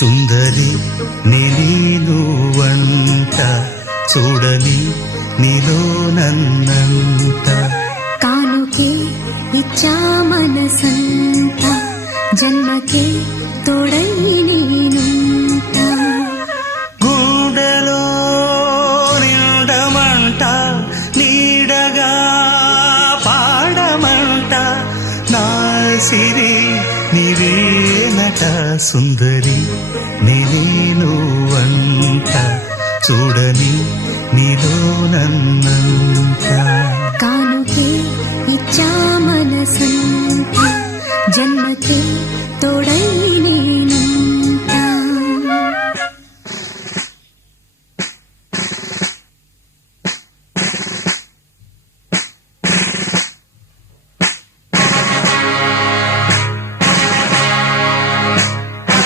సుందరి నేను వంట చూడని నీలో నన్నంత కానుకే ఇచ్చా మనసంత జన్మకే తోడై నేనుంట గుండెలో నిండమంట నీడగా పాడమంట నా సిరి నీవేనట సుందరి నేను వంట చూడని నీలో నన్నంత కానుకే ఇచ్చా మనసంత జన్మకే తోడై